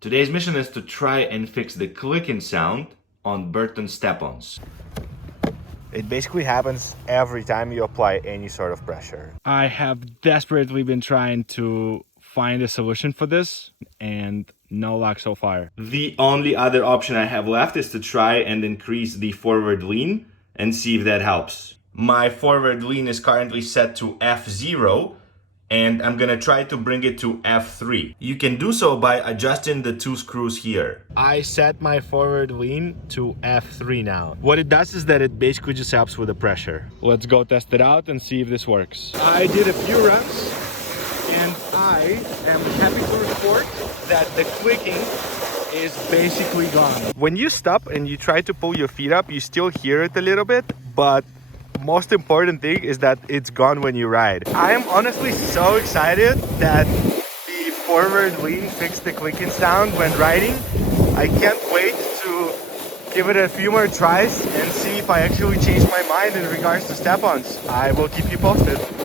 Today's mission is to try and fix the clicking sound on Burton step-ons. It basically happens every time you apply any sort of pressure. I have desperately been trying to find a solution for this and no luck so far. The only other option I have left is to try and increase the forward lean and see if that helps. My forward lean is currently set to F0 and I'm gonna try to bring it to F3. You can do so by adjusting the two screws here. I set my forward lean to F3 now. What it does is that it basically just helps with the pressure. Let's go test it out and see if this works. I did a few reps and I am happy to report that the clicking is basically gone. When you stop and you try to pull your feet up, you still hear it a little bit, but most important thing is that it's gone when you ride. I am honestly so excited that the forward lean fixed the clicking sound when riding. I can't wait to give it a few more tries and see if I actually change my mind in regards to step-ons. I will keep you posted.